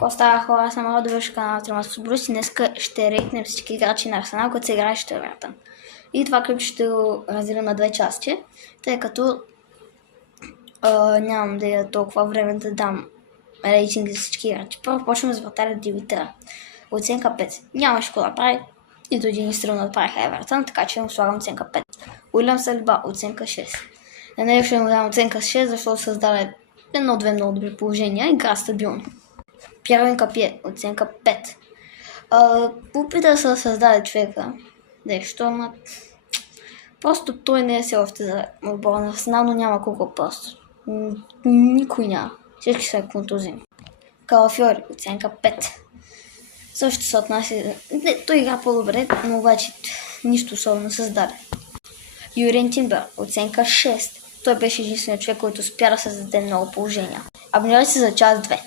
Какво става, хора? Аз съм Родовиш, канал Тримас Футболист и днес ще рейтнем всички играчи на Арсенал, които са играещи в Евертън. И това клип ще го разделим на две части, тъй като нямам да я толкова време да дам рейтинги за всички играчи. Първо почваме с вратаря Дивитера. Оценка 5. Нямаше какво да прави. Нито един изстрел не отправиха Евертън, така че му слагам оценка 5. Уилям Салиба, оценка 6. На него ще му дам оценка 6, защото създаде едно-две много добри положения и игра стабилно. Пьер Енкапие, оценка 5. Попита да се създаде човека нещо, но просто той не е се още за отбора на Арсенал, но няма колко просто. Никой няма. Всички са контузини. Калафиори, оценка 5. Също се отнася... Той игра по-добре, но обаче нищо особено създаде. Юриен Тимбър, оценка 6. Той беше единственият човек, който успя да създаде много положения. Абонирайте се за част 2.